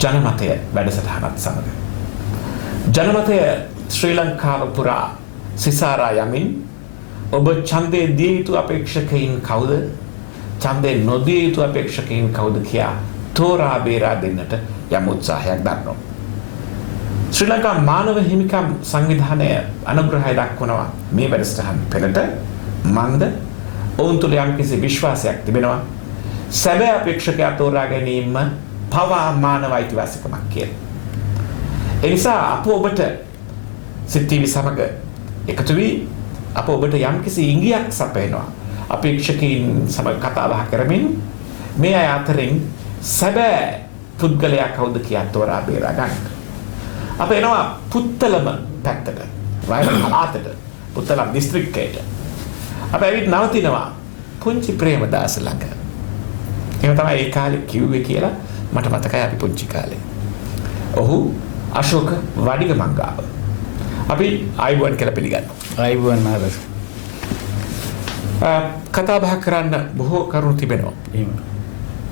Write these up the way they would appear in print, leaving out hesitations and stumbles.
ජනමතය වැඩසටහනත් සමග. ජනමතය ශ්‍රී ලංකාව පුරා සිසාරා යමින් ඔබ ඡන්දේ දිය යුතු අපේක්ෂකයින් කවුද? ඡන්දේ නොදිය යුතු අපේක්ෂකයින් කවුද කියා තෝරා බේරා දෙන්නට යම් උත්සාහයක් දරනවා. ශ්‍රී ලංකා මානව හිමිකම් සංවිධානය අනුග්‍රහය දක්වනවා මේ වැඩසටහන් පෙළට. මන්ද ඔවුන් තුළ යම්කිසි විශ්වාසයක් තිබෙනවා. සැබෑ අපේක්ෂකයා තෝරා ගැනීම පවා මානව අයිතිවාසිකමක් කියලා. ඒ නිසා අප ඔබට සිත් TV සමග එකතු වී අප ඔබට යම්කිසි ඉඟියක් සපයනවා. අපේක්ෂකයින් සමග කතා බහ කරමින් මේ අය අතරින් සැබෑ පුද්ගලයා කවුද කියා තෝරා බේරා ගන්න. අප එනවා පුත්තලම පැත්තට, වයඹ පළාතට, පුත්තලම් දිස්ත්‍රික්කයට. අප ඇවිත් නවතිනවා පුංචි ප්‍රේමදාස ළඟ. එහෙම තමයි ඒ කාලේ කිව්වේ කියලා මට මතකයි අපි පුංචි කාලේ. ඔහු අශෝක වඩිගමංගාව. අපි ආයිබුවන් කියලා පිළිගන්නවා. ආයිබුවන් ආරස. කතා බහ කරන්න බොහෝ කරුණු තිබෙනවා. එහෙම.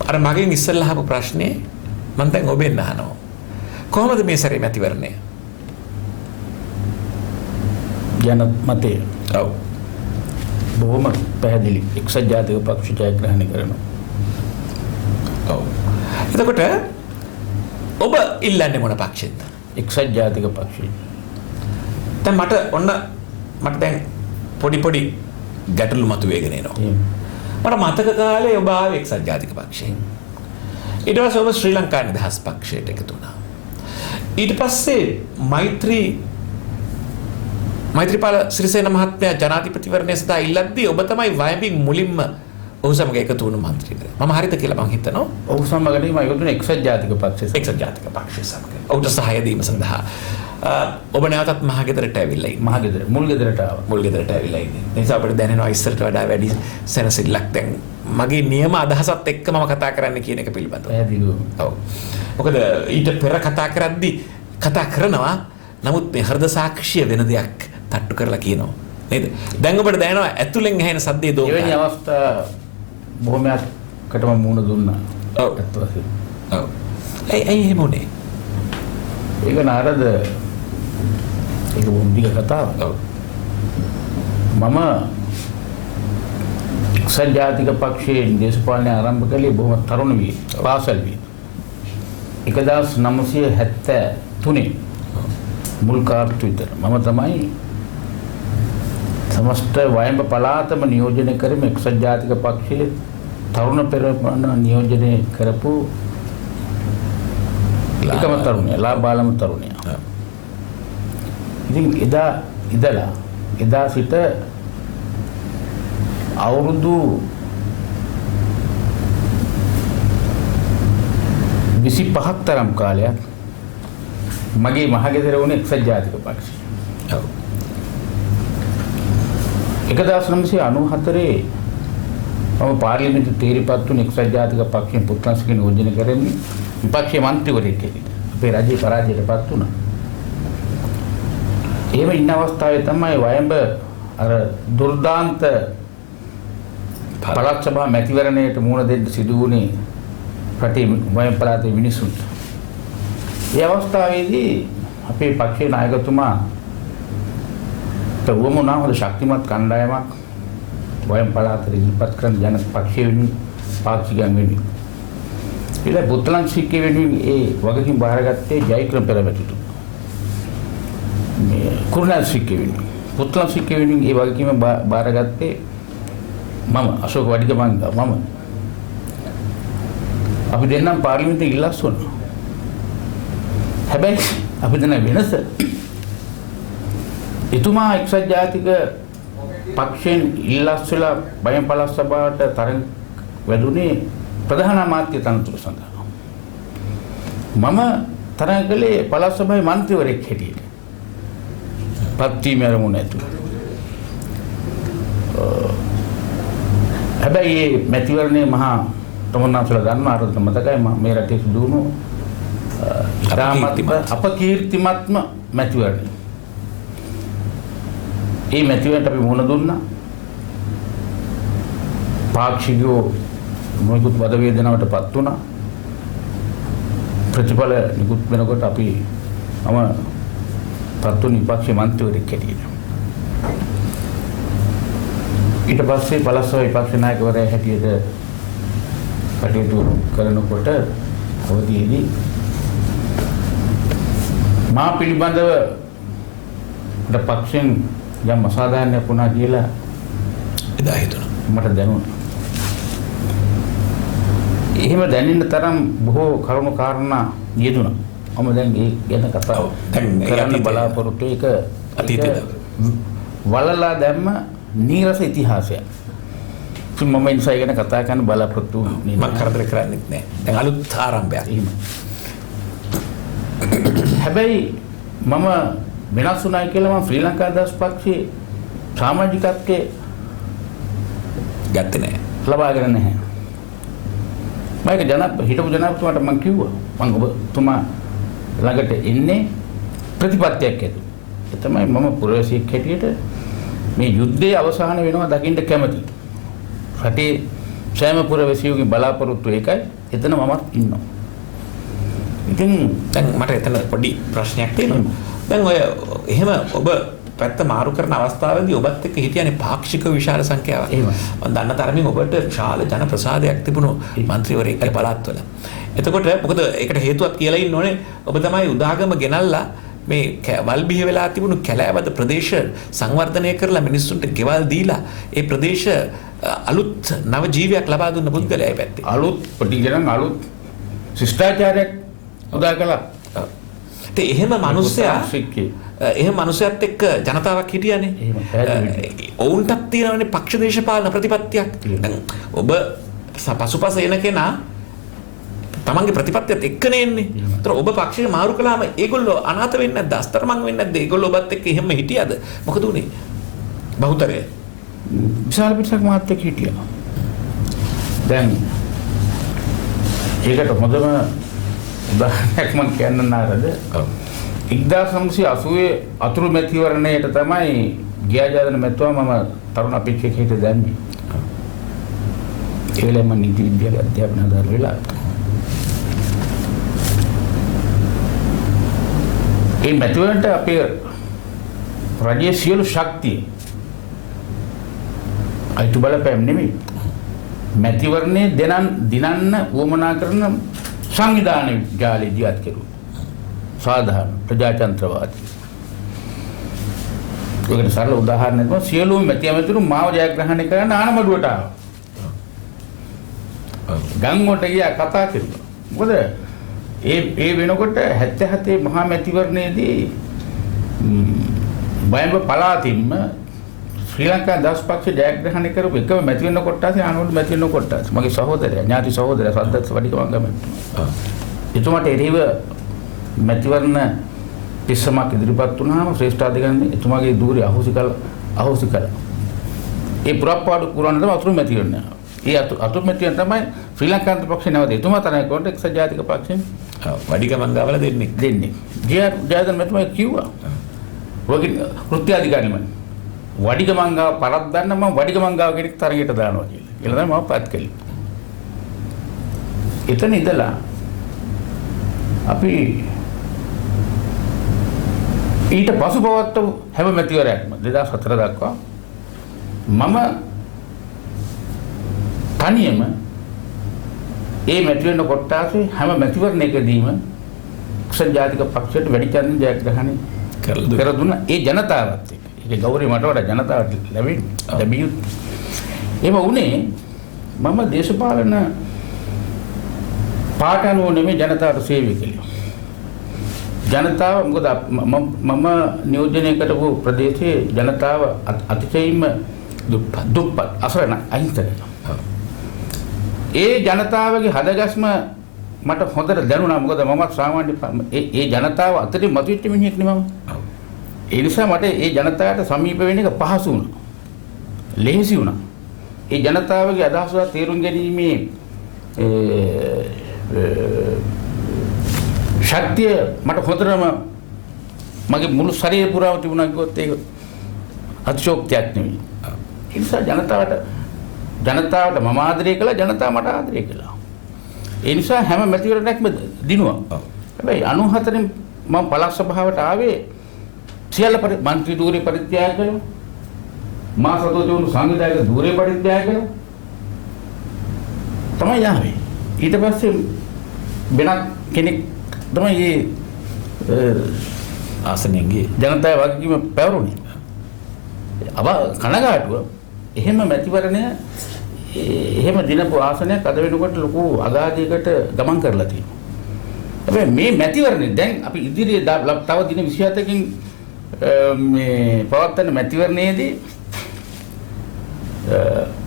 අර මගෙන් ඉස්සෙල්ලා අහපු ප්‍රශ්නේ මම දැන් ඔබෙන් අහනවා. කොහොමද මේ සැරේ මැතිවරණය? ජනමතය. ඔව්. බොහොම පැහැදිලි. එක්සත් ජාතික පක්ෂ ජයග්‍රහණය කරනවා. ඔව්. එතකොට ඔබ ඉල්ලන්නේ මොන පක්ෂෙන්ද? එක්සත් ජාතික පක්ෂය. දැන් මට දැන් පොඩි ගැටලු මතුවේගෙන එනවා. මට මතක කාලේ ඔබ ආවේ එක්සත් ජාතික පක්ෂයෙන්. ඊට පස්සේ ඔබ ශ්‍රී ලංකා නිදහස් පක්ෂයට එකතු වුණා. ඊට පස්සේ මෛත්‍රීපාල සිරිසේන මහත්මයා ජනාධිපතිවරණය සඳහා ඉල්ලද්දී ඔබ තමයි වයඹින් මුලින්ම ඔහු සමග එකතු වුණු මන්ත්‍රීවරයා. මම හරිද කියලා මම හිතනවා. ඔහු සමග නෙමෙයි මම එකතු වුණේ එක්සත් ජාතික පක්ෂය. එක්සත් ජාතික පක්ෂය සමග. ඔහුට සහාය දීම සඳහා ඔබ නැවතත් මහගෙදරට ඇවිල්ලා ඉන්නේ. මහගෙදර මුල් ගෙදරට ආවා. මුල් ගෙදරට ඇවිල්ලා ඉන්නේ. ඒ නිසා අපිට දැනෙනවා ඉස්සරට වඩා වැඩි සැනසෙල්ලක් දැන්. මගේ නියම අදහසත් එක්ක මම කතා කරන්න කියන එක පිළිබඳව. පැහැදිලිව. ඔව්. මොකද ඊට පෙර කතා කරද්දී කතා කරනවා. නමුත් මේ හෘද සාක්ෂිය වෙන දෙයක් තට්ටු කරලා කියනවා. නේද? දැන් ඔබට දැනෙනවා ඇතුලෙන් ඇහෙන සද්දේ දෝ. එවැනි අවස්ථා බොහොමයක්කටම මුණ දුන්නා. ඔව්. ඔව්. ඇයි එහෙම උනේ? ඒක නාරද ඒක වුන්දික කතාවක්. ඔව්. මම එක්සත් ජාතික පක්ෂයේ දේශපාලනය ආරම්භ කළේ බොහොම තරුණ වී පාසල් වී 1973 මුල් කාලේ විතර මම තමයි සමස්ත වයඹ පළාතම නියෝජනය කරමු එක්සත් ජාතික පක්ෂයේ තරුණ පෙරමුණ නියෝජනය කරපු එකම තරුණයා ලාබාලම තරුණයා. ඉතින් එදා සිට අවුරුදු 25ක් තරම් කාලයක් මගේ මහගෙදර වුණේ එක්සත් ජාතික පක්ෂය. ඔව්. 1994 මම පාර්ලිමේන්තු තීරපත් වුණ එක්සත් ජාතික පක්ෂයෙන් පුත්ලංශික නියෝජනය කරන්නේ විපක්ෂයේ මන්ත්‍රීවරයෙක් හැටියට. අපේ රජයේ පරාජයටපත් වුණා. එහෙම ඉන්න අවස්ථාවේ තමයි වයඹ අර දුර්දාන්ත පළාත් සභා මැතිවරණයට මුහුණ දෙන්න සිදු වුණේ රටේ වයඹ පළාතේ මිනිසුන්ට. ඒ අවස්ථාවේදී අපේ පක්ෂයේ නායකතුමා වුණා හොඳ ශක්තිමත් කණ්ඩායමක් වයඹ පළාතට ඉල්පත් කරන ජන පක්ෂය වෙනුවෙන් පාක්ෂිකයන් වෙනුවෙන්. ඊළ පුත්ලංශිකය වෙනුවෙන් ඒ වගකීම් බාරගත්තේ ජයක්‍රම පෙරමැතිතුමා. මේ කුරුණෑසික්කය වෙනුවෙන්. පුත්ලංශිකය වෙනුවෙන් ඒ වගකීම බාරගත්තේ මම අශෝක වඩිගමංගාව මම. අපි දෙන්නම් පාර්ලිමේන්තුවේ ඉල්ලස් වුණා. හැබැයි අපි දෙන වෙනස එතුමා එක්සත් ජාතික පක්ෂයෙන් ඉල්ලස් වෙලා වයඹ පළාත් සභාවට තරඟ වැදුනේ ප්‍රධාන අමාත්‍ය තනතුර සඳහා. මම තරඟ කළේ පළාත් සභාවේ මන්ත්‍රීවරයෙක් හැටියට. පත්වීම ආරමුණ ඇතුව. හැබැයි මේ මැතිවරණයේ මහා තමුන්නාසලා දන්නා අර මතකයි මේ රටේ සිදු වුණු අපකීර්තිමත්ම මැතිවරණය. ඒ මැතිවරණයට අපි මුහුණ දුන්නා. පාක්ෂිකයෝ නොයෙකුත් වද වේදනාවටපත් වුණා. ප්‍රතිඵල නිකුත් වෙනකොට අපි තත්ත්ව විපක්ෂ මන්ත්‍රීවරයෙක් හැටියට ඊට පස්සේ පළස්සව විපක්ෂ නායකවරයා හැටියට කටයුතු කරනකොට අවදීදී මා පිළිබඳව පක්ෂෙන් යම් අසාධාරණයක් වුණා කියලා එදා හිතුණා. මට දැනුණා. එහෙම දැනෙන්න තරම් බොහෝ කරුණු කාරණා යෙදුණා. මම දැන් ඒ ගැන කතා කරන්න බලාපොරොත්තු ඒක අතීතයේ වලලා දැම්ම නීරස ඉතිහාසයක්. මම ඒ නිසා ගැන කතා කරන්න බලාපොරොත්තු වෙන්නේ මම කරදර කරන්නේ නැහැ. දැන් අලුත් ආරම්භයක්. හැබැයි මම වෙනස් වුණායි කියලා මම ශ්‍රී ලංකා දාස් පක්ෂයේ සමාජිකත්වයේ ගත්තේ නැහැ. ලබාගෙන නැහැ. මම හිටපු ජනාධිපතිතුමාට මම කිව්වා මම ඔබතුමා ළඟට එන්නේ ප්‍රතිපත්තියක් ඇතුව. ඒ තමයි මම පුරවැසියෙක් හැටියට මේ යුද්ධයේ අවසාන වෙනවා දකින්න කැමති. රටේ සෑම පුරවැසියෙකුගේ බලාපොරොත්තු ඒකයි. එතන මමත් ඉන්නවා. ඉතින් දැන් මට එතන පොඩි ප්‍රශ්නයක් තියෙනවා. දැන් ඔය එහෙම ඔබ පැත්ත මාරු කරන අවස්ථාවේදී ඔබත් එක්ක හිටියනේ පාක්ෂික විශාල සංඛ්‍යාවක්. මම දන්න තරමින් ඔබට විශාල ජන ප්‍රසාදයක් තිබුණු മന്ത്രിවරයෙක්ගේ පළාත්වල. එතකොට මොකද ඒකට හේතුවක් කියලා ඉන්න ඕනේ ඔබ තමයි උදාගම ගෙනල්ලා මේ වල්බිහ වෙලා තිබුණු කැලෑවද ප්‍රදේශ සංවර්ධනය කරලා මිනිස්සුන්ට ගෙවල් දීලා ඒ ප්‍රදේශ අලුත් නව ජීවියක් ලබා දුන්න පුද්ගලයා පැත්තේ. අලුත් ප්‍රතිජනන් අලුත් ශිෂ්ටාචාරයක් උදා කළා. එහෙම මිනිසයාත් එක්ක ජනතාවක් හිටියනේ. ඔවුන්ටත් තියෙනවනේ පක්ෂ දේශපාලන ප්‍රතිපත්තියක්. දැන් ඔබ පසුපස එන කෙනා තමන්ගේ ප්‍රතිපත්තියත් එක්කනේ එන්නේ. ඒතර ඔබ පක්ෂය මාරු කළාම ඒගොල්ලෝ අනාථ වෙන්නේ නැද්ද? අස්තරමං වෙන්නේ නැද්ද? ඒගොල්ලෝ ඔබත් එක්ක එහෙම හිටියද? මොකද උනේ? බහුතරය විශාල පිටසක් මාත් එක්ක හිටියා. දැන් ඒකට හොඳම උදාහරණයක් මම කියන්න නාරද 1980 අතුරු මැතිවරණයට තමයි ගියාජාදන මැතිතුමා මම තරුණ අපේක්ෂකයෙක් දැම්මේ. ඒ වෙලෙම නීති විද්‍යාවේ අධ්‍යාපන ආධාර වෙලා ඒ මැතිවරණයට අපේ රජයේ සියලු ශක්තිය අයිතු බලපෑම් නෙමෙයි මැතිවරණේ දිනන්න උවමනා කරන සංවිධාන ජාලේ ජීවත් කෙරුවා. සාධාරණ ප්‍රජාතන්ත්‍රවාදී. ඒකට සරල උදාහරණයක් තමයි සියලුම මැතිතුරු මාව ජයග්‍රහණය කරන්න ආනමඩුවට ආවා. ගම් වලට ගියා කතා කරුවා. මොකද ඒ වෙනකොට 77 මහා මැතිවරණයේදී බයඹ පළාතින්ම ශ්‍රී ලංකා දාස් පක්ෂ ජයග්‍රහණය කරපු එකම මැතිවෙන්න කොට්ටාසේ ආනෝල්ඩ් මැතිවෙන්න කොට්ටාසේ මගේ සහෝදරයා ඥාති සහෝදරයා සද්දත් වඩිකමංගම එතුමාට එරෙහිව මැතිවරණ 30ක් ඉදිරිපත් වුණාම ශ්‍රේෂ්ඨාධිකරණයේ එතුමාගේ ධූරය අහෝසි කළා. ඒ පුරප්පාඩු පුරවන්න තමයි අතුරු මැතිවරණ. ඒ අතුරු මැතිවරණ තමයි ශ්‍රී ලංකාන්ත පක්ෂේ නැවත එතුමා තරයි කොට එක්සත් ජාතික පක්ෂයෙන් වඩිකමංගවල දෙන්නේ. ජයදන් මැතිතුමා කිව්වා. වගේ කෘත්‍යාධිකාරිම වඩිකමංගාව පරද්දන්න මම වඩිකමංගාව කෙනෙක් තරගයට දානවා කියලා. ඒක තමයි මම පත් කළේ. එතන ඉඳලා අපි ඊට පසු පවත්වපු හැම මැතිවරයක්ම 2004 දක්වා මම තනියම ඒ මැතිවරණ කොට්ටාසේ හැම මැතිවරණයකදීම එක්සත් ජාතික පක්ෂයට වැඩි ඡන්ද ජයග්‍රහණය කර දුන්න ඒ ජනතාවත් එක්ක. ඒක ගෞරවය මට වඩා ජනතාවට ලැබිය යුතුයි. ඒව උනේ මම දේශපාලන පාටනුව නෙමෙයි ජනතාවට සේවය කළේ. ජනතාව මොකද මම නියෝජනය කරපු ප්‍රදේශයේ ජනතාව අතිශයින්ම දුප්පත් අසරණ අහිංසක. ඒ ජනතාවගේ හදගස්ම මට හොඳට දැනුණා. මොකද මමත් සාමාන්‍ය ඒ ජනතාව අතරේ මතුවෙච්ච මිනිහෙක් නෙමෙයි මම. ඒ නිසා මට ඒ ජනතාවට සමීප වෙන්න එක පහසු වුණා. ලෙහෙසි වුණා. ඒ ජනතාවගේ අදහස් තේරුම් ගැනීමේ ශක්තිය මට හොඳටම මගේ මුළු ශරීරය පුරාම තිබුණා කිව්වොත් ඒක අතිශෝක්තියක් නෙමෙයි. ඒ නිසා ජනතාවට මම ආදරය කළා, ජනතාව මට ආදරය කළා. ඒ නිසා හැම මැතිවරණයක්ම දිනුවා. හැබැයි 94 මම පළාත් සභාවට ආවේ සියල්ල මන්ත්‍රී ධූරේ පරිත්‍යාග කළා. මා සතෝ දුණු සංවිධායක ධූරේ පරිත්‍යාග කළා. තමයි ආවේ. ඊට පස්සේ වෙනත් කෙනෙක් තමයි මේ ආසනෙන්ගේ ජනතාව වගකීම පැවරුනේ. කනගාටුව එහෙම මැතිවරණය එහෙම දිනපු ආසනයක් අද වෙනකොට ලොකු අගාධයකට ගමන් කරලා තියෙනවා. හැබැයි මේ මැතිවරණය දැන් අපි ඉදිරියේ තව දින 27කින් මේ පවත්වන මැතිවරණයේදී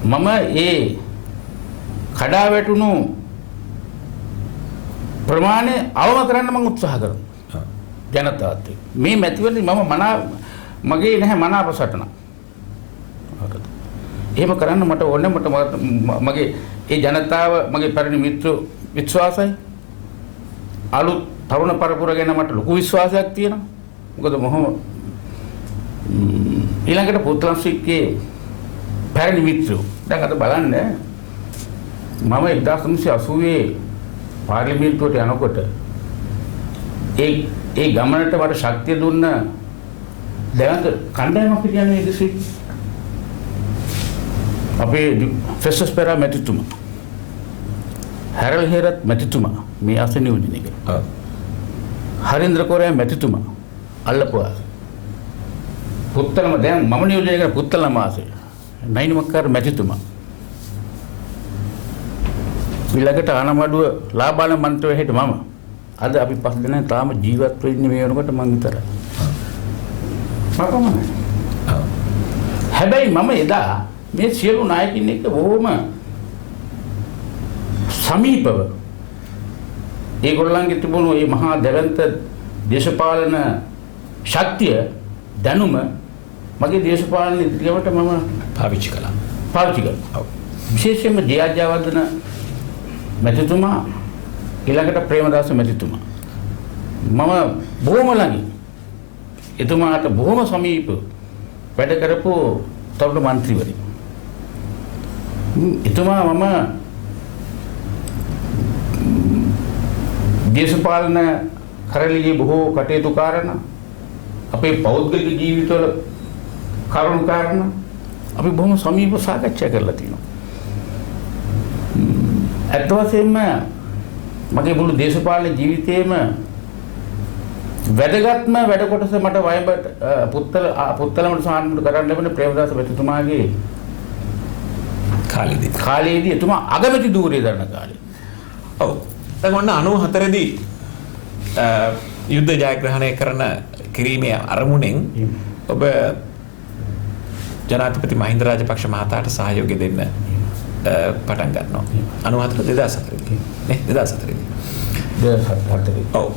මම ඒ කඩා වැටුණු ප්‍රමාණය අවම කරන්න මම උත්සාහ කරනවා. ජනතාවත් මේ මැතිවරණය මගේ නැහැ මනාපසටන. එහෙම කරන්න මට ඕනේ මගේ ඒ ජනතාව මගේ පරිණි මිත්‍ර විශ්වාසයි අලුත් තරුණ පරපුර ගැන මට ලොකු විශ්වාසයක් තියෙනවා. මොකද මොහොම ඊළඟට පුත්ලන්සික්ගේ පරිණි මිත්‍රයෝ දැන් අද බලන්න මම 1980 පාර්ලිමේන්තුවට යනකොට ඒ ගමනට මට ශක්තිය දුන්න දැන් කණ්ඩායමක් කියන්නේ ඉදිසි අපේ ෆෙසස් පෙරා මැතිතුමා හැරල් හේරත් මැතිතුමා මේ ආසන නියෝජනය කළා. හරින්ද්‍ර කොරයා මැතිතුමා අල්ලපුවා. පුත්තලම දැන් මම නියෝජනය කරන පුත්තලම ආසය නයින මක්කාර මැතිතුමා. ඊළඟට ආනමඩුව ලාබාල මන්ත්‍රය හිට මම. අද අපි පස් දෙනා තාම ජීවත් වෙන්නේ මේ වෙනකොට මං විතරයි. හැබැයි මම එදා මේ සියලු නායකින් එක්ක බොහොම සමීපව ඒගොල්ලන්ගේ තිබුණු මේ මහා දැවැන්ත දේශපාලන ශක්තිය දැනුම මගේ දේශපාලන ඉදිරියට මම පාවිච්චි කළා. විශේෂයෙන්ම ජයජයවර්ධන මැතිතුමා ඊළඟට ප්‍රේමදාස මැතිතුමා මම බොහොම ළඟින් එතුමාට බොහොම සමීප වැඩ කරපු තරුණ මන්ත්‍රීවරයෙක්. එතුමා මම දේශපාලන කරලියේ බොහෝ කටයුතු කාරණා අපේ පෞද්ගලික ජීවිතවල කරුණු කාරණා අපි බොහොම සමීපව සාකච්ඡා කරලා තිනවා. ඇත්ත වශයෙන්ම මගේ මුළු දේශපාලන ජීවිතේම වැදගත්ම වැඩ කොටස මට වයඹට පුත්තලමට සාන්මුට කරන්න ලැබෙන ප්‍රේමදාස මැතිතුමාගේ කාලේදී එතුමා අගමැති ධූරේ දරන කාලේ. ඔව්. දැන් ඔන්න 94 දී යුද්ධ ජයග්‍රහණය කරන කිරීමේ අරමුණෙන් ඔබ ජනාධිපති මහින්ද රාජපක්ෂ මහතාට සහයෝගය දෙන්න පටන් ගන්නවා. 94 2004 නේ 2004 දී. ඔව්.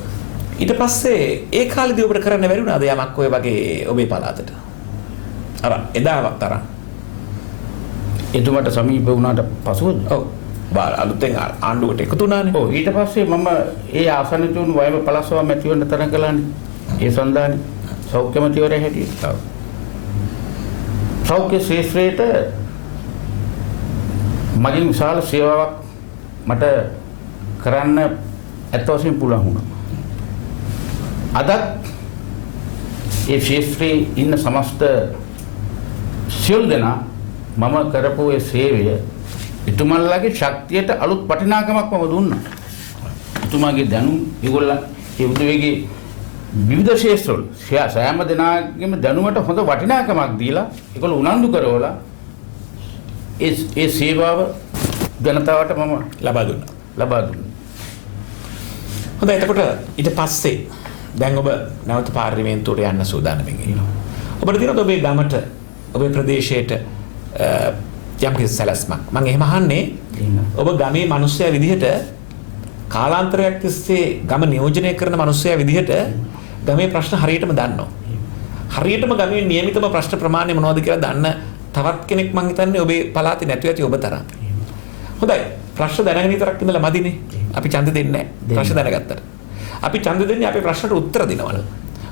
ඊට පස්සේ ඒ කාලේදී ඔබට කරන්න බැරි වුණාද යමක් ඔය වගේ ඔබේ පළාතට? අර එදාවත් තරම්. එතුමාට සමීප වුණාට පසුව ඔව්. අලුතෙන් ආණ්ඩුවට එකතු වුණානේ. ඔව් ඊට පස්සේ මම ඒ ආසන තුන් වයඹ පළාත් සභාව මැතිවරණ තරඟ කළානේ. ඒ සඳහානේ සෞඛ්‍ය මැතිවරයා හැටියට. ඔව්. සෞඛ්‍ය ශාස්ත්‍රයේට මගින් විශාල සේවාවක් මට කරන්න ඇත්ත වශයෙන්ම පුළුවන් වුණා. අදත් ඒ ශාස්ත්‍රයේ ඉන්න සමස්ත සියලු දෙනා මම කරපු ඒ සේවය එතුමන්ලාගේ ශක්තියට අලුත් වටිනාකමක් මම දුන්නා. එතුමාගේ දැනුම ඒගොල්ලන් ඒ උදවියගේ විවිධ ශාස්ත්‍රවල සෑම දෙනාගේම දැනුමට හොඳ වටිනාකමක් දීලා ඒගොල්ලෝ උනන්දු කරවලා ඒ සේවාව ජනතාවට මම ලබා දුන්නා. හොඳයි එතකොට ඊට පස්සේ දැන් ඔබ නැවත පාර්ලිමේන්තුවට යන්න සූදානම්ින් ඉන්නවා. ඔබට තියෙනවද ඔබේ ගමට ඔබේ ප්‍රදේශයට යම් කිසි සැලැස්මක්? මම එහෙම අහන්නේ ඔබ ගමේ මිනිස්සයා විදිහට කාලාන්තරයක් තිස්සේ ගම නියෝජනය කරන මිනිස්සයා විදිහට ගමේ ප්‍රශ්න හරියටම දන්නවා. හරියටම ගමේ නියමිතම ප්‍රශ්න ප්‍රමාණය මොනවද කියලා දන්න තවත් කෙනෙක් මං හිතන්නේ ඔබේ පළාතේ නැතුව ඇති ඔබ තරම්. හොඳයි. ප්‍රශ්න දැනගෙන විතරක් ඉඳලා මදිනේ. අපි ඡන්ද දෙන්නේ නැහැ. ප්‍රශ්න දැනගත්තට. අපි ඡන්ද දෙන්නේ අපේ ප්‍රශ්නට උත්තර දෙනවල.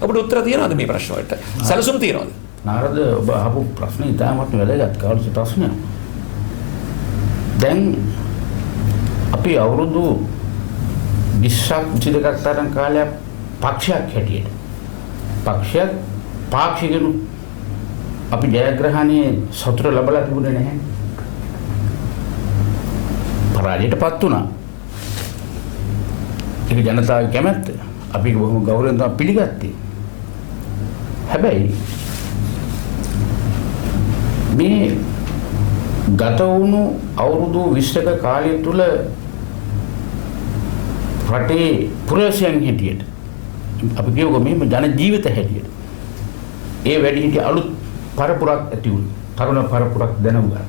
ඔබට උත්තර තියනවද මේ ප්‍රශ්න වලට? සැලසුම් තියනවද? නාරද ඔබ අහපු ප්‍රශ්නේ ඉතාමත් වැදගත් කාලේ ප්‍රශ්නයක්. දැන් අපි අවුරුදු 20ක් 22ක් තරම් කාලයක් පක්ෂයක් හැටියට පක්ෂයක් පාක්ෂිකනු අපි ජයග්‍රහණයේ සතුට ලැබලා තිබුණේ නැහැ. පරාජයටපත් වුණා. ඒක ජනතාවගේ කැමැත්ත. අපි බොහොම ගෞරවයෙන් තමයි පිළිගත්තේ. හැබැයි මේ ගත වුණු අවුරුදු 20ක කාලය තුල රටේ පුරවැසියන් හැටියට අපි කියවුවා මෙහෙම ජන ජීවිත හැටියට ඒ වැඩි හිටි අලුත් පරපුරක් ඇති වුණා. තරුණ පරපුරක් දැනුගා.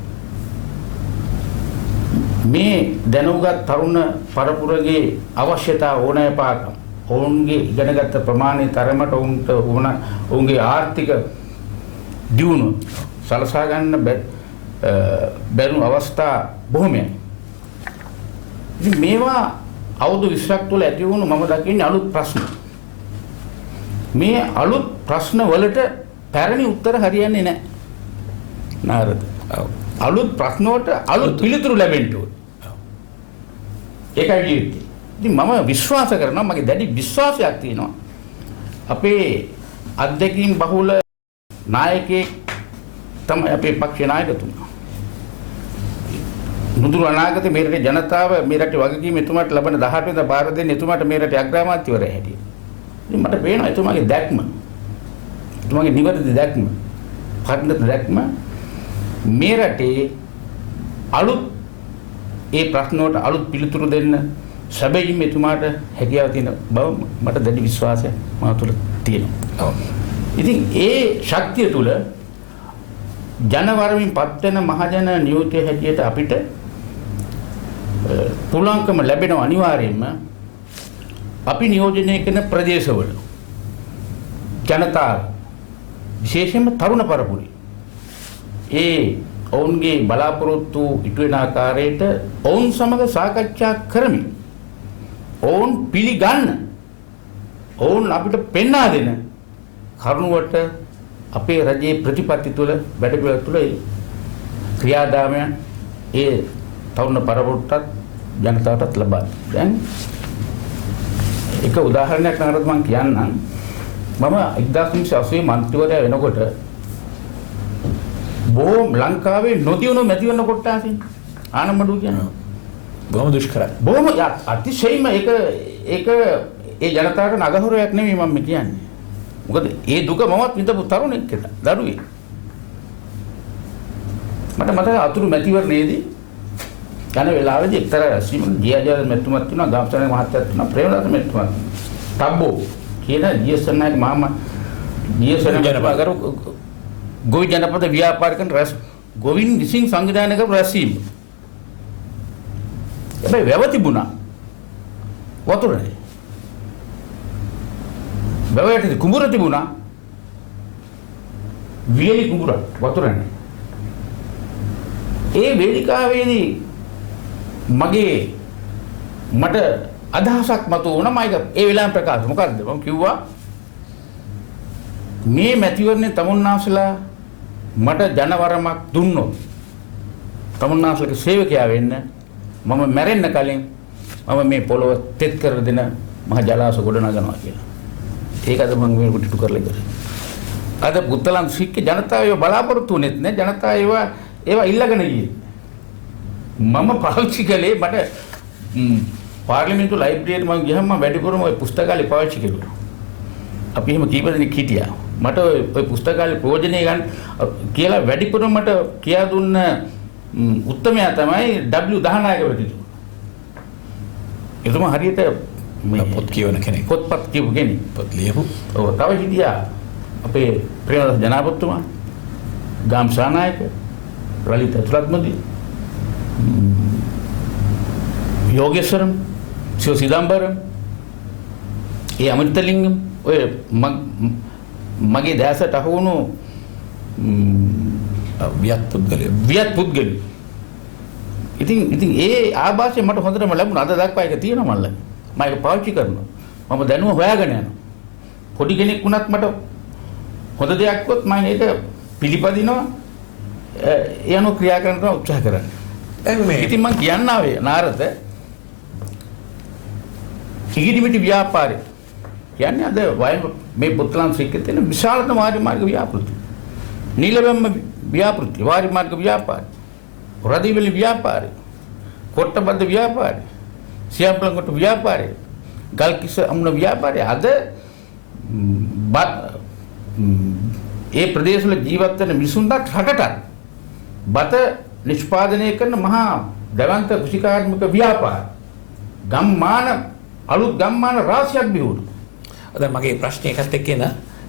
මේ දැනුගත් තරුණ පරපුරගේ අවශ්‍යතා ඕනෑපාකම් ඔවුන්ගේ ඉගෙනගත්ත ප්‍රමාණය තරමට ඔවුන්ට ඔවුන්ගේ ආර්ථික දියුණුව සලසා ගන්න බැරි අවස්ථා බොහොමයි. ඉතින් මේවා අවුරුදු 20ක් තුළ ඇති වුණු මම දකින්නේ අලුත් ප්‍රශ්න. මේ අලුත් ප්‍රශ්න වලට පැරණි උත්තර හරියන්නේ නැහැ. නාරද. අලුත් ප්‍රශ්න වලට අලුත් පිළිතුරු ලැබෙන්න ඕනේ. ඒකයි ජීවිතේ. ඉතින් මම විශ්වාස කරනවා මගේ දැඩි විශ්වාසයක් තියෙනවා. අපේ අධ්‍යක්ෂින් බහුල නායකයෙක් තමයි අපේ පක්ෂ නායකතුමා. මුදුරු අනාගතේ මේ රටේ ජනතාව මේ රටේ වගකීම එතුමාට ලබන 18 වෙනිදා බාර දෙන්න එතුමාට මේ රටේ අග්‍රාමාත්‍යවරයා හැටියට. ඉතින් මට පේනවා එතුමාගේ දැක්ම. එතුමාගේ නිවැරදි දැක්ම. පරිණත දැක්ම මේ රටේ අලුත් ඒ ප්‍රශ්න වලට අලුත් පිළිතුරු දෙන්න සැබවින්ම එතුමාට හැකියාව තියෙන බව මට දැඩි විශ්වාසයක් මා තුළ තියෙනවා. ඉතින් ඒ ශක්තිය තුළ ජනවරමින් පත්වෙන මහජන නියෝජ්‍ය හැටියට අපිට පුළුවන්කම ලැබෙනවා අනිවාර්යයෙන්ම අපි නියෝජනය කරන ප්‍රදේශවල ජනතාව විශේෂයෙන්ම තරුණ පරපුරේ ඒ ඔවුන්ගේ බලාපොරොත්තු ඉටු වෙන ආකාරයට ඔවුන් සමග සාකච්ඡා කරමින් ඔවුන් පිළිගන්න ඔවුන් අපිට පෙන්වා දෙන කරුණුවට අපේ රජයේ ප්‍රතිපත්ති තුළ වැඩ පිළිවෙල තුළ ක්‍රියාදාමයන් ඒ තරුණ පරපුරටත් ජනතාවටත් ලබා දැන් එක උදාහරණයක් නතරත් මම කියන්නම් මම 1980 මන්ත්‍රීවරයා වෙනකොට බොහොම ලංකාවේ නොදියුණු මැතිවරණ කොට්ටාසින් ආනමඩු කියන්නේ බොහොම දුෂ්කරයි. බොහොම අතිශයින්ම ඒක ඒ ජනතාවට නගහුරයක් නෙමෙයි මම කියන්නේ. මොකද ඒ දුක මමත් විඳපු තරුණෙක් කියලා දරුවෙක්. මට මතකයි අතුරු මැතිවරණයේදී යන වෙලාවේදී එක්තරා ජියාජාල මැතිතුමක් තුනා ගාම්සරේ මහත්තයාත් තුනා ප්‍රේමදාස මැතිතුමා තබ්බෝ කියන ජීසන් නායක මාමා ජීසන් ජනපද ගොවි ජනපද ව්‍යාපාරික රැස් ගොවින් විසින් සංවිධානය කරපු රැස්වීම. හැබැයි වැව තිබුණා වතුරේ. වැවයට කුඹුර තිබුණා වියලි කුඹුර වතුරේ. ඒ වේදිකාවේදී මට අදහසක් මතුවුණා මම ඒ වෙලාවෙම ප්‍රකාශ මොකද්ද මම කිව්වා මේ මැතිවරණේ තමුන්නාසලා මට ජනවරමක් දුන්නොත් තමුන්නාසලගේ සේවකයා වෙන්න මම මැරෙන්න කලින් මම මේ පොළොව තෙත් කර දෙන මහ ජලාශ ගොඩනගනවා කියලා. ඒකද මම මේ කුටිටු කරලා ඉවරයි. අද පුත්තලන් සික්ක ජනතාව ඒව බලාපොරොත්තු වෙන්නේ නැහැ. ජනතාව ඒවා ඉල්ලගෙන ගියේ. මම පාවිච්චි කළේ මට පාර්ලිමේන්තු ලයිබ්‍රරියට මම ගියහම මම වැඩිපුරම ওই පුස්තකාලේ පාවිච්චි කළා. අපි එහෙම කීප දෙනෙක් හිටියා. මට ওই පුස්තකාලේ ප්‍රයෝජනෙ ගන්න කියලා වැඩිපුරම මට කියා දුන්න උත්තමයා තමයි W දහනායකවරතුමා. එතුමා හරියට පොත් කියවන කෙනෙක්. පොත්පත් කියපු කෙනෙක්. පොත් ලියපු. ඔව් තව හිටියා අපේ ප්‍රේමදාස ජනාධිපතිතුමා ගාම්සානායක ලලිත තුලත්මදී යෝගේශ්වරම් සිව සිදම්බරම් ඒ අමෘතලිංගම් ඔය මගේ දැසට අහුණු වියත් පුද්ගලයෝ ඉතින් ඒ ආభాෂය මට හොඳටම ලැබුණා. අද දක්වා ඒක තියෙනවා මල්ල. මම ඒක පාවිච්චි කරනවා. මම දැනුම හොයාගෙන යනවා. පොඩි කෙනෙක් වුණත් මට හොඳ දෙයක් වොත් මම ඒක පිළිපදිනවා. ඒ අනුව ක්‍රියා කරන්න උත්සාහ කරන්නේ. දැන් මේ ඉතින් මම කියන්න ආවේ නාරද ඉගිනිමිටි ව්‍යාපාරය කියන්නේ අද මේ පුත්තලන් ශ්‍රීකේ තියෙන විශාලතම වාරි මාර්ග ව්‍යාපෘති. නීලබැම්ම ව්‍යාපෘති, වාරි මාර්ග ව්‍යාපාරය, රදීවැලි ව්‍යාපාරය, කොට්ටබද්ද ව්‍යාපාරය, සියම්පලංගොට ව්‍යාපාරය, ගල්කිස්ස අමුණ ව්‍යාපාරය. අද ඒ ප්‍රදේශවල ජීවත් වෙන මිනිසුන්ට රටට බත නිෂ්පාදනය කරන මහා දවන්ත කෘෂිකාර්මික ව්‍යාපාර ගම්මාන අලුත් ගම්මාන රාශියක් බිහිවුණා. දැන් මගේ ප්‍රශ්නේ එකත් එක්ක එන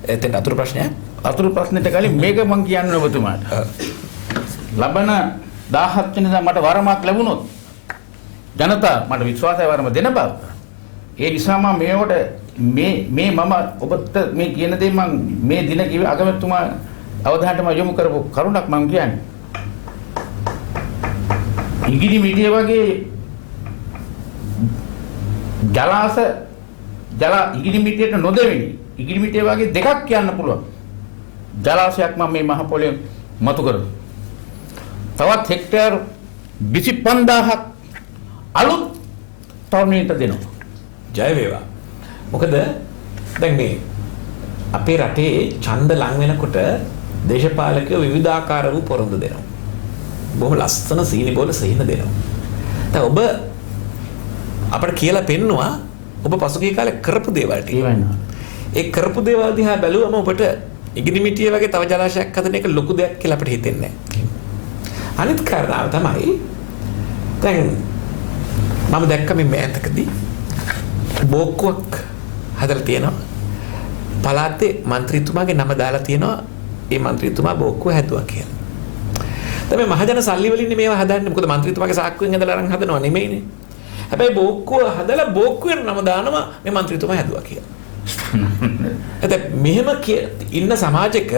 එතෙන් අතුරු ප්‍රශ්නයක්. අතුරු ප්‍රශ්නෙට කලින් මේක මම කියන්න ඔබතුමාට. ලබන 17 වෙනිදා මට වරමක් ලැබුණොත් ජනතා මට විශ්වාසය වරම දෙන බව. ඒ නිසා මම මේවට මේ මම ඔබට මේ කියන දේ මම මේ දින කිව්වේ අගමැතිතුමා අවධානයට යොමු කරපු කරුණක් මම කියන්නේ. ඉගිනි මිටිය වගේ ජලාශ ඉගිනි මිටියට නොදෙවෙනි ඉගිනි මිටිය වගේ දෙකක් කියන්න පුළුවන් ජලාශයක් මම මේ මහ පොළොවේ මතු කරනවා. තවත් හෙක්ටර් 25000ක් අලුත් තරුණයින්ට දෙනවා. ජය වේවා. මොකද දැන් මේ අපේ රටේ ඡන්ද ලං වෙනකොට දේශපාලකයෝ විවිධාකාර වූ පොරොන්දු දෙනවා. බොහොම ලස්සන සීනි බෝල සහින දෙනවා. දැන් ඔබ අපිට කියලා පෙන්නවා ඔබ පසුගිය කාලේ කරපු දේවල් ටික. ඒ කරපු දේවල් දිහා බැලුවම ඔබට ඉගිනි මිටිය වගේ තව ජලාශයක් හදන එක ලොකු දෙයක් කියලා අපිට හිතෙන්නේ නැහැ. අනිත් කාරණාව තමයි දැන් මම දැක්ක මේ මෑතකදී බෝක්කුවක් හදලා තියෙනවා. පළාතේ മന്ത്രിතුමාගේ නම දාලා තියෙනවා. ඒ മന്ത്രിතුමා බෝක්කුව හැදුවා කියලා. දැන් මේ මහජන සල්ලි වලින් මේවා හදන්නේ. මොකද മന്ത്രിතුමාගේ සාක්කුවෙන් ඇදලා අරන් හදනව නෙමෙයිනේ. හැබැයි බෝක්කුව හදලා බෝක්කුවේ නම දානවා මේ മന്ത്രിතුමා හැදුවා කියලා. එතෙ මෙහෙම ඉන්න සමාජයක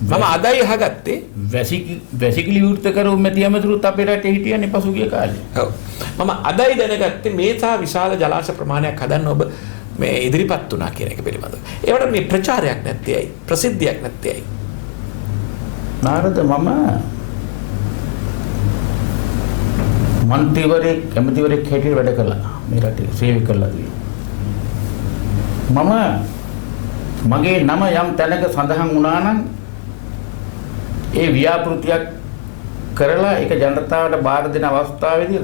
මම අදයි අහගත්තේ වැසිකිලි විවෘත කරු මැති ඇමතුරුත් අපේ රටේ හිටියනේ පසුගිය කාලේ. ඔව්. මම අදයි දැනගත්තේ මේ තා විශාල ජලාශ ප්‍රමාණයක් හදන්න ඔබ මේ ඉදිරිපත් වුණා කියන එක පිළිබඳව. ඒවට මේ ප්‍රචාරයක් නැත්තේ ඇයි? ප්‍රසිද්ධියක් නැත්තේ ඇයි? නාරද මම මන්ත්‍රීවරයෙක් ඇමතිවරයෙක් හැටියට වැඩ කළා. මේ රටේ සේවය කළා මම මගේ නම යම් තැනක සඳහන් වුණා නම් ඒ ව්‍යාපෘතියක් කරලා ඒක ජනතාවට බාර දෙන අවස්ථාවේදී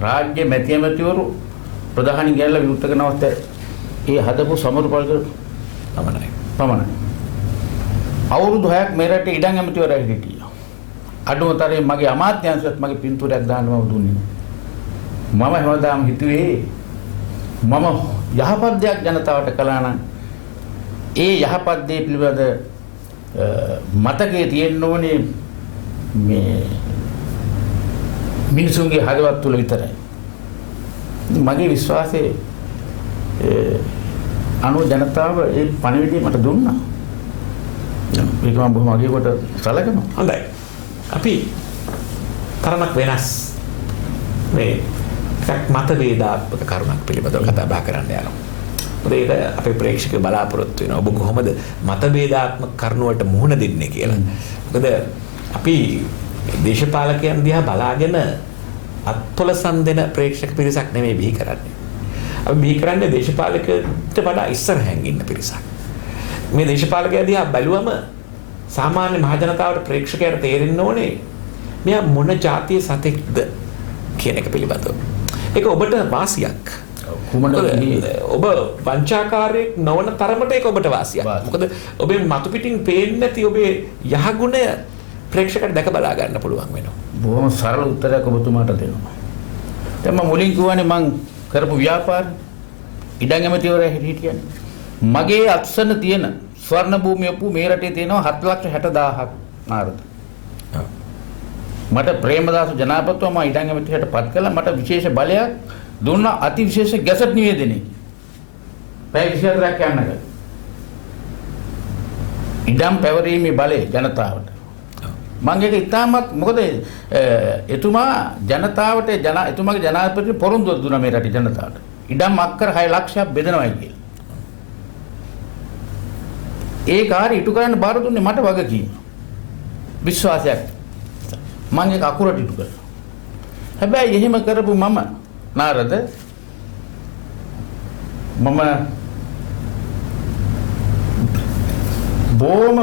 රාජ්‍ය මැති ඇමතිවරු ප්‍රධානී ගැල්ල විවෘත කරන අවස්ථාවේ ඒ හදපු සමරු පල්ක පමණයි. අවුරුදු 6ක් මේ රටේ ඉඩම් ඇමතිවරයෙක් හිටියා. අඩුමතරේ මගේ අමාත්‍යාංශයත් මගේ පින්තූරයක් දාන්න මම දුන්නේ. මම හැමදාම හිතුවේ මම යහපත් දෙයක් ජනතාවට කළා නම් ඒ යහපත් දේ පිළිබඳ මතකයේ තියෙන්න ඕනේ මේ මිනිසුන්ගේ හදවත් තුල විතරයි. මගේ විශ්වාසයේ අනු ජනතාව ඒ පණිවිඩය මට දුන්නා. ඒක මම බොහොම අගය කොට සැලකනවා. හොඳයි. අපි තරමක් වෙනස් මේ මත වේදාත්මක කරුණක් පිළිබඳව කතා බහ කරන්න යනවා. ඒක අපේ ප්‍රේක්ෂක බලාපොරොත්තු වෙනවා. ඔබ කොහොමද මත වේදාත්මක කරුණ වලට මුහුණ දෙන්නේ කියලා. මොකද අපි දේශපාලකයන් දිහා බලාගෙන අත්පොලසන් දෙන ප්‍රේක්ෂක පිරිසක් නෙමෙයි බිහි කරන්නේ. අපි බිහි කරන්නේ දේශපාලකයට වඩා ඉස්සරහින් ඉන්න පිරිසක්. මේ දේශපාලකයා දිහා බැලුවම සාමාන්‍ය මහ ජනතාවට ප්‍රේක්ෂකයාට තේරෙන්න ඕනේ මෙයා මොන જાතිය සතෙක්ද කියන එක පිළිබඳව. ඒක ඔබට වාසියක්. ඔබ වංචාකාරයෙක් නොවන තරමට ඒක ඔබට වාසියක්. මොකද ඔබේ මතු පිටින් පේන්නේ නැති ඔබේ යහගුණය ප්‍රේක්ෂකයන්ට දැක බලා ගන්න පුළුවන් වෙනවා. බොහොම සරල උත්තරයක් ඔබතුමාට දෙනවා. දැන් මම මුලින් කිව්වනේ මං කරපු ව්‍යාපාර ඉඩම් ඇමතිවරයා හිටියනේ. මගේ අත්සන තියෙන ස්වර්ණ භූමිය පු මේ රටේ තියෙනවා 7,60,000ක් නාරද. මට ප්‍රේමදාස ජනාධිපතිතුමා මම ඉඩම් ඇමතිවට පත් කළා. මට විශේෂ බලයක් දුන්නා අති විශේෂ ගැසට් නිවේදනය. පැය 24ක් යන්නක. ඉඩම් පැවරීමේ බලය ජනතාවට. මම ඒක ඉතාමත් මොකද එතුමා ජනතාවට එතුමාගේ ජනාධිපති පොරොන්දු දුන්නා මේ රටේ ජනතාවට. ඉඩම් අක්කර 6 ලක්ෂයක් බෙදනවායි කියලා. ඒ කාර්ය ඉටු කරන්න බාර දුන්නේ මට වගකීම. විශ්වාසයක්. මම ඒක අකුරට ඉටු කළා. හැබැයි එහෙම කරපු මම නාරද මම බොහොම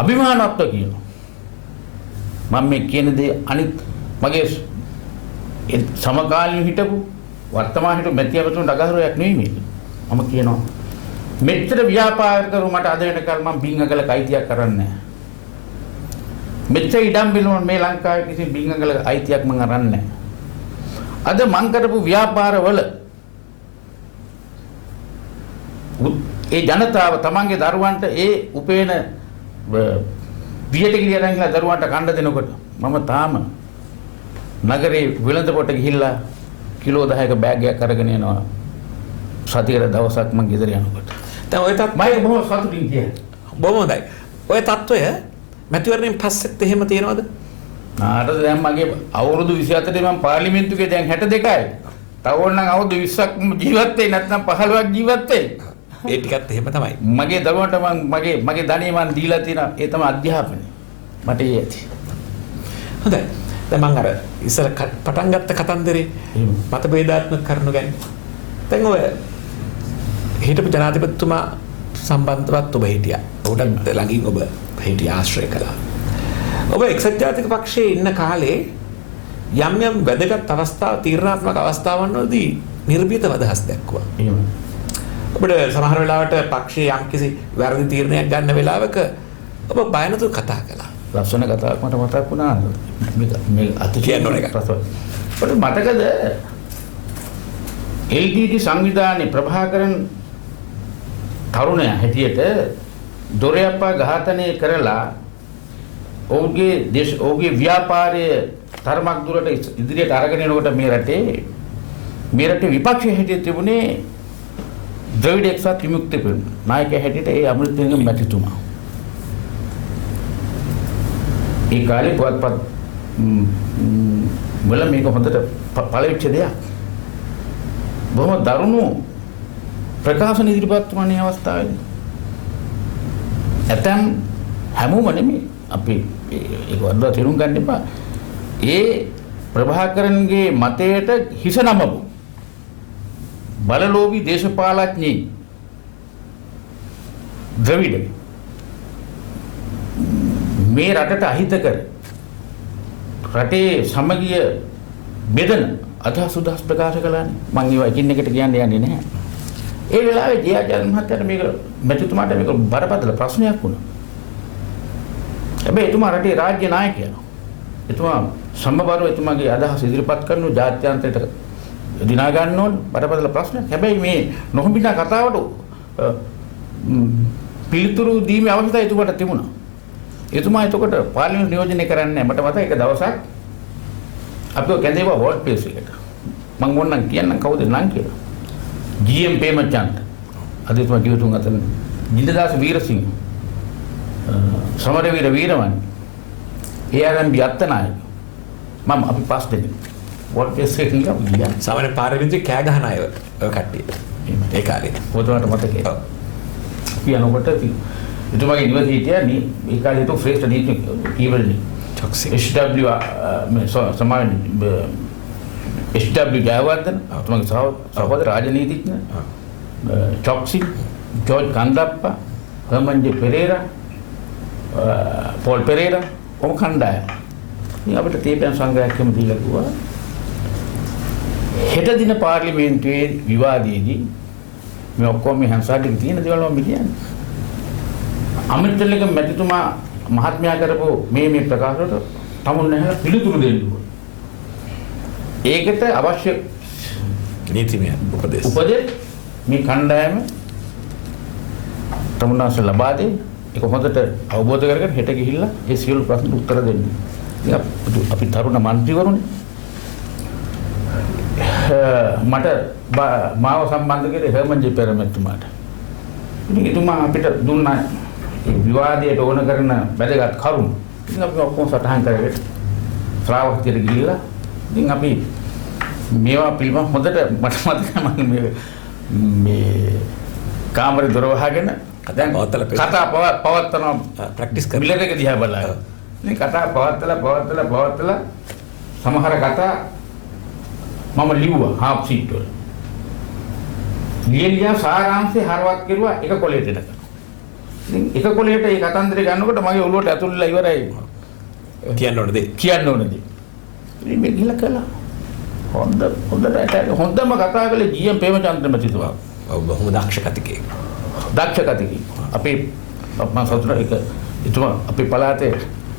අභිමානවත් කියනවා. මම මේ කියන දේ අනිත් මගේ සමකාලීන හිටපු වර්තමාන හිටපු මැතිවතුන් අගහරුවක් නෙවෙයි මේක. මම කියනවා මෙච්චර ව්‍යාපාර කරු මට අද වෙනකල් මම බින්ගගලක අයිතියක් කරන්නේ නැහැ. මෙච්චර ඉඩම් බිලුන මේ ලංකාවේ කිසි බින්ගගලක අයිතියක් මම අරන්නේ නැහැ. අද මං කරපු ව්‍යාපාරවල ඒ ජනතාව තමන්ගේ දරුවන්ට ඒ උපේන පියට ගියලා ඉඳලා දරුවන්ට කන්න දෙනකොට මම තාම නගරේ වෙළඳ පොට ගිහිල්ලා කිලෝ 10ක බෑග් එකක් අරගෙන එනවා සතියේ දවසක් මං ගෙදර යනකොට. දැන් ඔය තත් මම බොහොම සතුටින් කියන්නේ. බොහොම හොඳයි. ඔය තත්වය මැතිවරණයෙන් පස්සෙත් එහෙම තියෙනවද? නාට දැන් මගේ අවුරුදු 24 මම පාර්ලිමේන්තුවේ දැන් 62යි. තව ඕනනම් අවුරුදු 20ක් ජීවත් වෙයි නැත්නම් 15ක් ජීවත් වෙයි. ඒ ටිකත් එහෙම තමයි. මගේ දරුවන්ට මගේ ධනෙ මම දීලා තියෙන ඒ තමයි අධ්‍යාපනය. මට ඒ ඇති. හොඳයි. දැන් මම අර ඉස්සර පටන් ගත්ත කතන්දරේ මත ભેදාත්මක කරුණු ගැන. දැන් ඔය හිටපු ජනාධිපතිතුමා සම්බන්ධවත් ඔබ හිටියා. ඔබට ළඟින් ඔබ හිටියා ආශ්‍රය කළා. ඔබ එක්සත් ජාතික පක්ෂයේ ඉන්න කාලේ යම් යම් වැදගත් අවස්ථා තීරණාත්මක අවස්ථාවන් වලදී නිර්භීතව අදහස් දැක්වුවා. එහෙම. ඔබට සමහර වෙලාවට පක්ෂයේ යම්කිසි වැරදි තීරණයක් ගන්න වෙලාවක ඔබ බය නැතුව කතා කළා. ලස්සන කතාවක් මට මතක් වුණා. මේ අත කියන්න ඕන එකක්. ඔබට මතකද LTT සංවිධානයේ ප්‍රභාකරන් තරුණයා හැටියට දොරයප්පා ඝාතනය කරලා ඔහුගේ ව්‍යාපාරයේ තරමක් දුරට ඉදිරියට අරගෙන යනකොට මේ රටේ විපක්ෂයේ හැටියට තිබුණේ ද්‍රවිඩ එක්සත් විමුක්ති පෙරමුණ නායකයා හැටියට ඒ අමෘතලිංග මැතිතුමා. ඒ කාලේ පුවත්පත් වල මේක හොඳට පළවෙච්ච දෙයක්. බොහොම දරුණු ප්‍රකාශන ඉදිරිපත් වුණේ අවස්ථාවේදී. ඇතම් හැමෝම නෙමෙයි අපි ඒක වඩා තේරුම් ගන්න එපා. ඒ ප්‍රභාකරන්ගේ මතයට හිස නමපු බලලෝභී දේශපාලඥයින් ද්‍රවිඩ මේ රටට අහිතකර රටේ සමගිය බෙදන අදහස් ප්‍රකාශ කළානේ. මම ඒවා එකින් එකට කියන්න යන්නේ නැහැ. ඒ වෙලාවේ ජයාජල් මහත්තයාට මේක මැතිතුමාට මේක බරපතල ප්‍රශ්නයක් වුණා. හැබැයි එතුමා රටේ රාජ්‍ය නායකයා. එතුමා සම්බරව එතුමාගේ අදහස් ඉදිරිපත් කරන ජාත්‍යන්තරයට දිනා ගන්න ඕන බරපතල ප්‍රශ්නයක්. හැබැයි මේ නොහොඹිනා කතාවට පිළිතුරු දීමේ අවශ්‍යතාවය එතුමාට තිබුණා. එතුමා එතකොට පාර්ලිමේන්තු නියෝජනය කරන්නේ මට මතකයි එක දවසක් අපිව කැඳේවා වෝට් ප්ලේස් එකට. මම ඕනනම් කියන්නම් කවුද නම් කියලා. GM ප්‍රේමචන්ද. අද එතුමා ජීවිතුන් අතර ජින්දදාස වීරසිංහ. සමරවීර වීරවංශ. ARMB අත්තනායක. මම අපි පස් දෙනෙක්. වෝට් ප්ලේස් එකකින් ගියා. සාමාන්‍ය පාර්ලිමේන්තුවේ කෑ ගහන අය ඔය කට්ටිය. ඒ කාලේ. පොතවට මතකයි. කියනකොට එතුමාගේ නිවසේ හිටියා මේ කාලේ හිටු ශ්‍රේෂ්ඨ නීතිඥ කීවලනි. SW සමාන SW ජයවර්ධන තුමාගේ සහෝදර රාජනීතිඥ චොක්සි ජෝර්ජ් කන්දප්පා හර්මන්ජේ පෙරේරා පෝල් පෙරේරා ඔම කණ්ඩායම. ඉතින් අපිට තේපයන් සංග්‍රහයක් එහෙම දීලා කිව්වා හෙට දින පාර්ලිමේන්තුවේ විවාදයේදී මේ ඔක්කොම මේ හංසාටික තියෙන දේවල් මම කියන්නේ. අමෘතලිංග මැතිතුමා මහත්මයා කරපු මේ ප්‍රකාශයට තමුන් නැහැ පිළිතුරු දෙන්න ඕන. ඒකට අවශ්‍ය නීතිමය උපදෙස් මේ කණ්ඩායම තමුන්නාස ලබා දෙයි. ඒක හොඳට අවබෝධ කරගෙන හෙට ගිහිල්ලා ඒ සියලු ප්‍රශ්න උත්තර දෙන්න. ඉතින් අපි තරුණ മന്ത്രിවරුනේ මට මාව සම්බන්ධ කරේ හර්මන්ජේ පෙරමැතිතුමාට. ඉතින් එතුමා අපිට දුන්නා ඒ විවාදයට ඕන කරන වැදගත් කරුණු. ඉතින් අපි ඔක්කොම සටහන් කරගෙන ශ්‍රාවකයෙක් ගිහිල්ලා ඉතින් අපි මේවා පිළිබඳව හොඳට මට මතකයි මම මේ කාමරේ දොර වහගෙන දැන් කතා පවත්වන ප්‍රැක්ටිස් කරලා මිලර් එක දිහා බලලා. ඉතින් කතා පවත්වලා සමහර කතා මම ලිව්වා හාෆ් සීට් වල. ලියලියා සාරාංශය හරවත් කෙරුවා එක කොලේට ඉඳලා. ඉතින් එක කොලේට මේ කතන්දරේ ගන්නකොට මගේ ඔළුවට ඇතුල්ලා ඉවරයි. කියන්න ඕන දේ. කියන්න ඕන දේ. ඉතින් මේ ගිහලා කළා. හොඳම කතා කළේ ජී.එම්. ප්‍රේමචන්ද්‍ර මැතිතුමා. බොහොම දක්ෂ කතිකේ. දක්ෂ කතිකේ. අපේ මම සතුටු එක එතුමා අපේ පළාතේ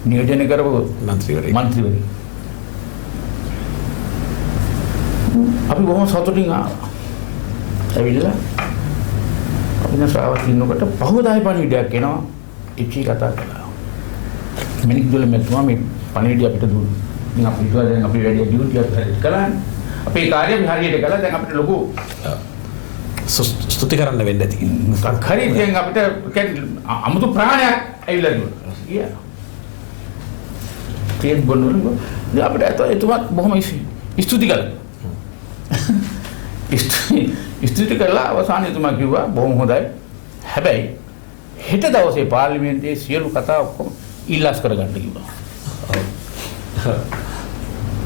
නියෝජනය කරපු මන්ත්‍රීවරයෙක්. අපි බොහොම සතුටින් ආවා. ඇවිල්ලා අපි නසාවත් ඉන්නකොට පහවදායි පණිවිඩයක් එනවා. ඉච්චි කතා කළා. මිනික් දුල මෙතුමා මේ පණිවිඩය අපිට දුන්නා. ඉතින් අපි හිතුවා දැන් අපි වැඩි ඩියුටි එකක් කරන්නේ. අපේ කාර්යය හරියට කළා. දැන් අපිට ලොකු ස්තුති කරන්න වෙන්න ඇති. මොකක් හරි දැන් අපිට අමුතු ප්‍රාණයක් ඇවිල්ලා දුන්නා. ගියා. තේත් බොන්නු දැන් අපිට එතුමා බොහොම ස්තුති කළා. ස්තුති කළා අවසානයේ එතුමා කිව්වා බොහොම හොඳයි. හැබැයි හෙට දවසේ පාර්ලිමේන්තුවේ සියලු කතා ඔක්කොම ඉල්ලාස් කරගන්න කිව්වා.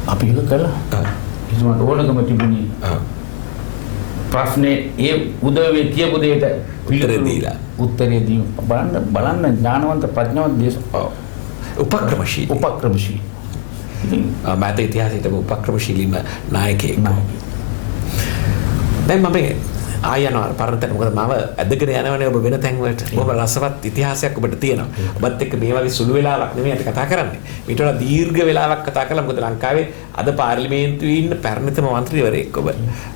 අපි ඒක කළා. එතුමාට ඕනකම තිබුණේ ප්‍රශ්නේ ඒ උදවේ කියපු දෙයට උත්තරේ දීලා බලන්න ඥානවන්ත ප්‍රඥාවන්ත දේශ උපක්‍රමශීලී මෑත ඉතිහාසයේ තිබු උපක්‍රමශීලීම නායකයෙක්. දැන් මම ආයන පරතරට මොකද මම ඇදගෙන යනවනේ ඔබ වෙන තැන් වලට. බොහොම රසවත් ඉතිහාසයක් ඔබට තියෙනවා. ඔබත් එක්ක මේ වගේ සුළු වෙලාවක් නෙමෙයි අපි කතා කරන්නේ. ඊට වඩා දීර්ඝ වෙලාවක් කතා කළා. මොකද ලංකාවේ අද පාර්ලිමේන්තුවේ ඉන්න පැරණිතම මන්ත්‍රීවරයෙක් ඔබ.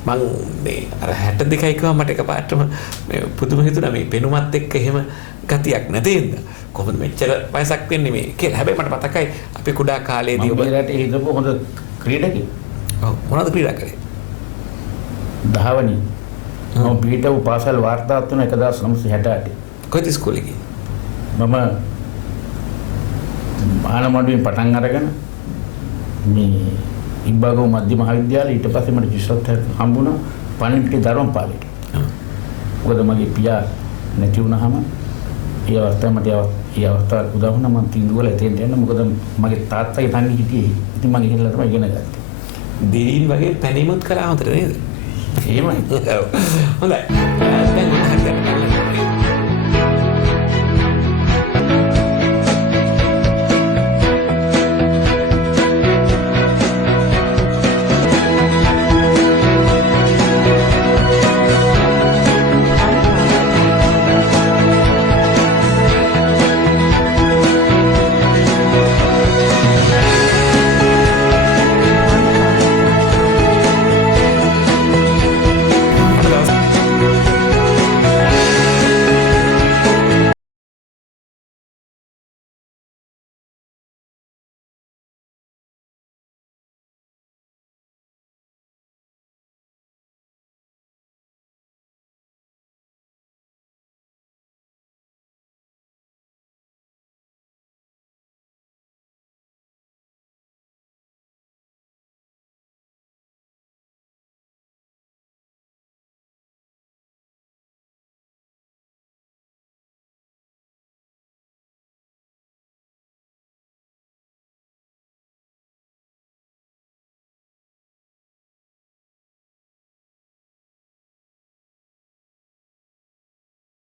මං මේ අර 62යි කිව්වම මට එකපාරටම මේ පුදුම හිතුණා මේ පෙනුමත් එක්ක එහෙම ගතියක් නැතේද? කොහොමද මෙච්චර වයසක් වෙන්නේ මේ කියලා. හැබැයි මට මතකයි අපි කුඩා කාලේදී ඔබ රටේ හිටපු හොඳ ක්‍රීඩකයෙක්. ඔව් මොනවද ක්‍රීඩා කරේ? දහවනි මම පිටව පාසල් වාර්තාවත් තුන 1968. කොයිද ඉස්කෝලේ ගියේ? මම ආනමඩුවෙන් පටන් අරගෙන මේ ඉබ්බාගෝ මධ්‍ය මහාවිද්‍යාලේ ඊට පස්සේ මට ජිසත් හම්බුණා පණිවිඩේ ධර්මපාලේට. මොකද මගේ පියා නැති වුණාම ඒ අවස්ථාවට උදා වුණා මම තීන්දුව කළා එතෙන්ට යන්න. මොකද මගේ තාත්තගේ තන්නේ හිටියේ. ඉතින් මම ගිහිල්ලා තමයි ඉගෙන ගත්තේ. දෙයින් වගේ පැනීමත් කරා හොඳට නේද? එහෙමයි. හොඳයි.